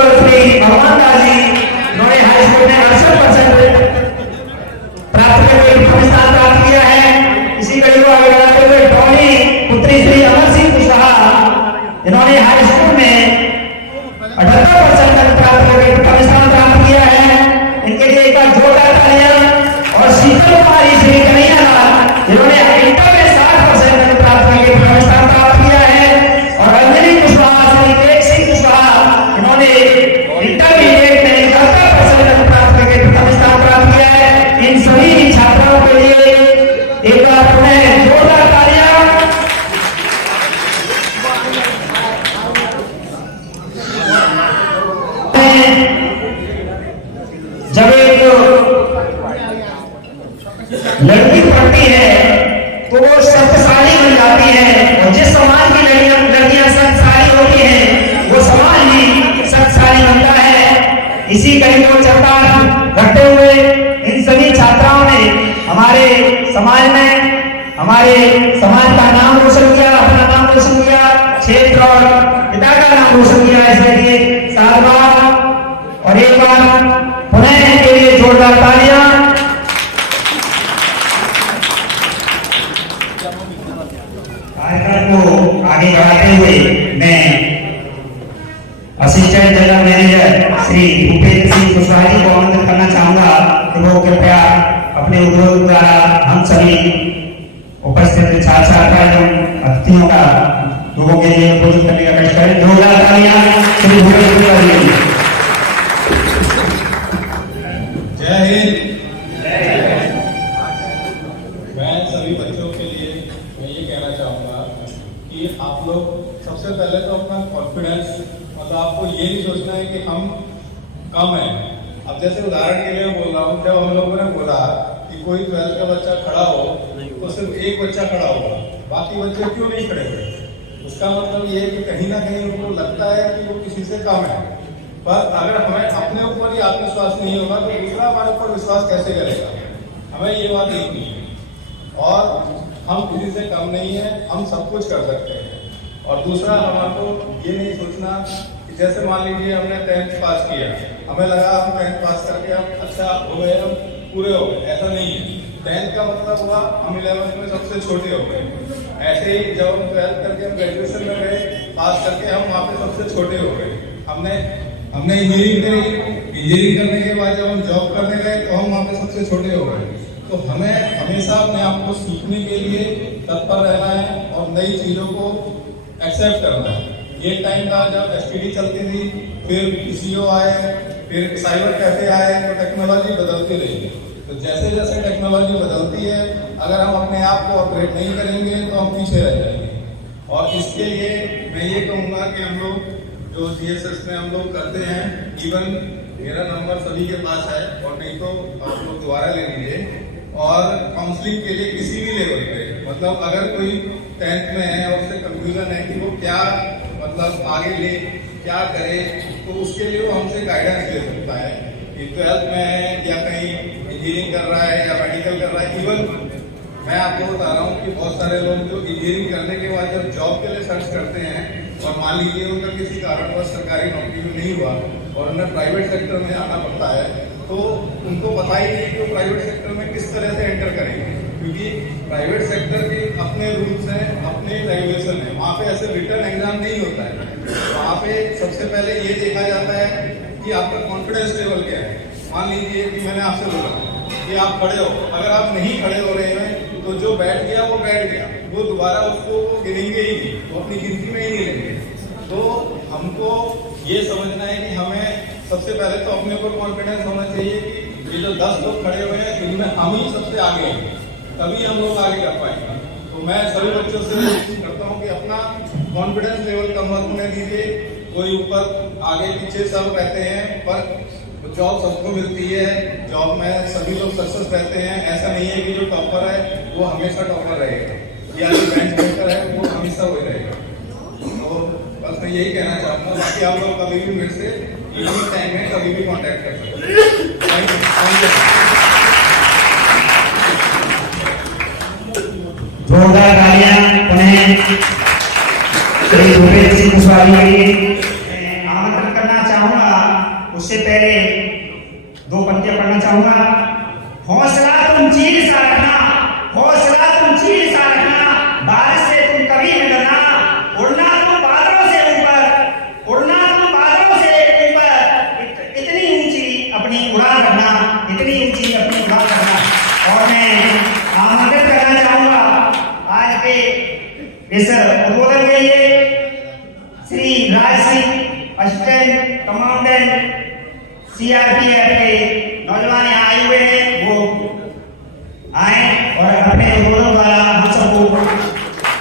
श्री भगवान दास जी, इन्होंने high school में 68% प्राप्त करके प्रथम स्थान प्राप्त किया है। इसी कड़ी को आगे बढ़ाते हुए टॉनी पुत्री श्री अमर सिंह कुशवाहा, इन्होंने हाई स्कूल में 78% प्राप्त करके प्रथम स्थान प्राप्त किया है। इनके लिए एक बार जोरदार तालियां। और शीतल कुमारी श्री कन्हैया लाल, इन्होंने इंटर में 60% प्राप्त करके प्रथम स्थान प्राप्त किया है। और अंजलि कुशवाहा श्री तेज सिंह कुशवाहा, इन्होंने इंटरमीडिएट में 71% प्राप्त करके प्रथम स्थान प्राप्त किया है। इन सभी छात्राओं के लिए एक बार पुनः जोरदार तालियां। जब एक लड़की पढ़ती है तो वो शक्तिशाली बन जाती है, और जिस समाज की लड़कियां शक्तिशाली होती हैं वो समाज ही शक्तिशाली बनता है। इसी कड़ी को चलता रखते हुए इन सभी छात्राओं ने हमारे समाज का नाम रोशन किया, अपना नाम रोशन किया, क्षेत्र और पिता का नाम रोशन किया। इसके लिए साल बाद और एक बार पुनः के लिए जोरदार तालियां। कार्यक्रम को आगे बढ़ाते हुए मैं assistant general manager Shri Bhupendra Singh Kushwaha ji को आमंत्रित करना चाहूंगा कि वो कृपया अपने उद्योग द्वारा हम सभी उपस्थित छात्र छात्रा एवं अतिथियों का लोगों के लिए उपस्थित करने का कष्ट करें। जोरदार तालियां श्री भूपेंद्र कुशवाहा जी। जय हिंद। मैं सभी बच्चों के लिए मैं ये कहना चाहूँगा कि आप लोग सबसे पहले तो अपना कॉन्फिडेंस, मतलब आपको ये नहीं सोचना है कि हम कम हैं। अब जैसे उदाहरण के लिए मैं बोल रहा हूँ, जब हम लोगों ने बोला कि कोई 12th का बच्चा खड़ा हो तो सिर्फ एक बच्चा खड़ा होगा, बाकी बच्चे क्यों नहीं खड़े हुए? उसका मतलब ये है कि कहीं ना कहीं उनको लगता है कि वो किसी से कम है। पर अगर हमें अपने ऊपर ही आत्मविश्वास नहीं होगा तो दूसरा हमारे ऊपर विश्वास कैसे करेगा? हमें ये बात देखनी है। और हम किसी से कम नहीं है, हम सब कुछ कर सकते हैं। और दूसरा हमको ये नहीं सोचना कि जैसे मान लीजिए हमने 10th पास किया, हमें लगा हम 10th पास करके हम अच्छा हो गए, हम पूरे हो गए। ऐसा नहीं है। 10th का मतलब हुआ हम 11th में सबसे छोटे हो गए। ऐसे ही जब हम 12th करके हम ग्रेजुएशन में गए, पास करके हम वहाँ पे सबसे छोटे हो गए। हमने इंजीनियरिंग करी, इंजीनियरिंग करने के बाद जब हम जॉब करने गए तो हम वहाँ पे सबसे छोटे हो गए। तो हमें हमेशा अपने आप को सीखने के लिए तत्पर रहना है और नई चीज़ों को एक्सेप्ट करना है। ये टाइम था जब एसटीडी चलती थी, फिर पीसीओ आए, फिर साइबर कैफे आए, तो टेक्नोलॉजी बदलती रही। तो जैसे जैसे टेक्नोलॉजी बदलती है, अगर हम अपने आप को अपग्रेड नहीं करेंगे तो हम पीछे रह जाएंगे। और इसके लिए मैं ये कहूँगा कि हम लोग जो जीएसएस में हम लोग करते हैं, इवन मेरा नंबर सभी के पास है, और नहीं तो आप लोग दोबारा ले लीजिए। और काउंसलिंग के लिए किसी भी लेवल पे, मतलब अगर कोई 10th में है और उससे कंफ्यूजन है कि वो क्या मतलब आगे ले क्या करे, तो उसके लिए वो हमसे गाइडेंस ले सकता है कि 12th में है या कहीं इंजीनियरिंग कर रहा है या मेडिकल कर रहा है। इवन मैं आपको बता रहा हूँ कि बहुत सारे लोग जो इंजीनियरिंग करने के बाद जब जॉब के लिए सर्च करते हैं और मान लीजिए उनका किसी कारणवश सरकारी नौकरी में नहीं हुआ और उन्हें प्राइवेट सेक्टर में आना पड़ता है, तो उनको पता ही नहीं कि वो प्राइवेट सेक्टर में किस तरह से एंटर करेंगे, क्योंकि प्राइवेट सेक्टर के अपने रूल्स हैं, अपने रेगुलेशन है। वहाँ पे ऐसे रिटर्न एग्जाम नहीं होता है। वहाँ पे सबसे पहले ये देखा जाता है कि आपका कॉन्फिडेंस लेवल क्या है। मान लीजिए कि मैंने आपसे बोला कि आप खड़े हो, अगर आप नहीं खड़े हो रहे हैं तो जो बैठ गया वो बैठ गया, वो दोबारा उसको गिनेंगे ही नहीं, वो अपनी गिनती में ही नहीं लेंगे। तो हमको ये समझना है कि हमें सबसे पहले तो अपने ऊपर कॉन्फिडेंस होना चाहिए कि ये जो 10 लोग खड़े हुए हैं इनमें हम ही सबसे आगे हैं, तभी हम लोग आगे कर पाएंगे। तो मैं सभी बच्चों से कोशिश करता हूँ कि अपना कॉन्फिडेंस लेवल कम मत होने दीजिए। कोई ऊपर आगे पीछे सब रहते हैं, पर जॉब सबको मिलती है, जॉब में सभी लोग सक्सेस रहते हैं। ऐसा नहीं है कि जो टॉपर है वो हमेशा टॉपर रहेगा या जो बेंच बेटर है वो हमेशा वही रहेगा। तो बस मैं यही कहना चाहूँगा। बाकी आप लोग कभी भी मेरे से इवनिंग टाइम में कभी भी कांटेक्ट कर सकते हैं। Thank you. जोरदार तालियां पुनः श्री भूपेंद्र सिंह कुशवाहा जी आमंत्रित करना चाहूंगा उससे पहले दो पंक्तियां पढ़ना चाहूंगा। हौसला तुम चील सा रखना, हौसला तुम चील सा रखना, बारिश से तुम कभी न डरना, उड़ना तुम बादलों से ऊपर, उड़ना तुम बादलों से ऊपर, इतनी ऊंची अपनी उड़ान रखना, इतनी ऊंची अपनी उड़ान रखना। और मैं आमंत्रित करना चाहूंगा आज के इस उद्बोधन के लिए Shri Raj Singh, assistant commandant CRPF के नौजवान यहाँ आए हुए हैं, वो आए और अपने उद्बोधन द्वारा हम सबको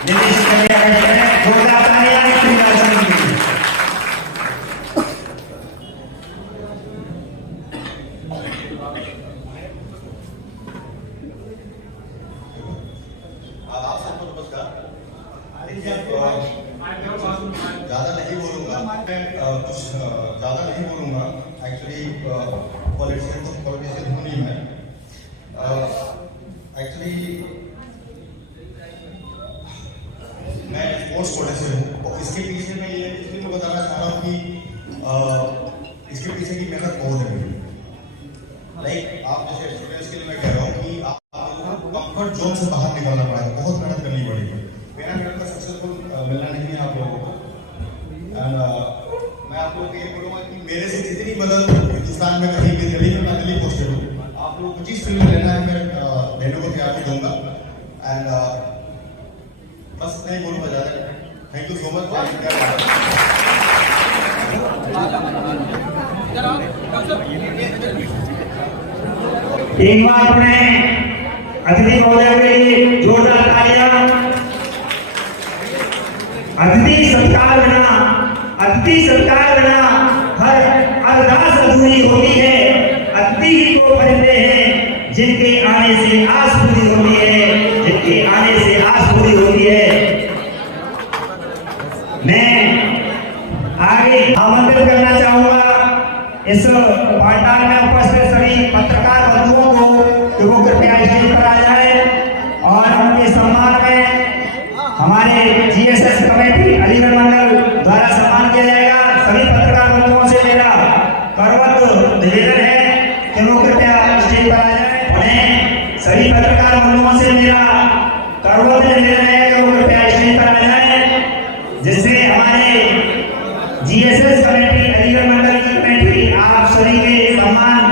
निर्देशित करने का कार्य करें। जोरदार तालियां श्री राज सिंह के लिए। आप सबको नमस्कार। ज़्यादा नहीं बोलूँगा, मैं कुछ ज़्यादा नहीं बोलूँगा। एक्चुअली पॉलिटिशियन तो पॉलिटिशियन हूँ नहीं मैं। एक्चुअली मैं स्पोर्ट्स कोटे से हूँ और इसके पीछे मैं ये इसलिए मैं बताना चाह रहा हूँ कि इसके पीछे की मेहनत बहुत है। लाइक आप जैसे स्टूडेंट्स के लिए मैं कह रहा हूँ कि आपको कंफर्ट जोन से बाहर निकलना पड़ेगा, बहुत मेहनत करनी पड़ेगी। मेरा मेहनत का सक्सेसफुल मिलना नहीं है आप लोगों को। एंड मैं आप लोगों को ये बोलूँगा कि मेरे से जितनी मदद हिंदुस्तान में कहीं भी दिल्ली में, मैं दिल्ली पोस्टेड हूँ, आप लोगों को जिस फील्ड में लेना है मैं देने को तैयार भी दूंगा। एंड बस नहीं बोलूँगा ज़्यादा। Thank you so much. एक बार अपने अतिथि महोदय के लिए जोरदार तालियां। अतिथि सत्कार बिना हर अरदास अधूरी होती है। अतिथि ही को परिंदे हैं जिनके आने से आस पूरी होती है, जिनके आने से आस पूरी होती है। मैं आगे आमंत्रित करना चाहूंगा इस पाठशाला में उपस्थित सभी पत्रकार बंधुओं को कि वो कृपया स्टेज पर आ जाए और उनके सम्मान में हमारे GSS कमेटी अलीगढ़ मंडल द्वारा सम्मान किया जाएगा। सभी पत्रकार बंधुओं से मेरा करवत निवेदन है कि वो कृपया स्टेज पर आ जाए। उन्हें सभी पत्रकार बंधुओं से मेरा करवत निवेदन है कि वो कृपया स्टेज पर आ जाए, जिससे हमारे GSS कमेटी अलीगढ़ मंडल की कमेटी आप सभी के सम्मान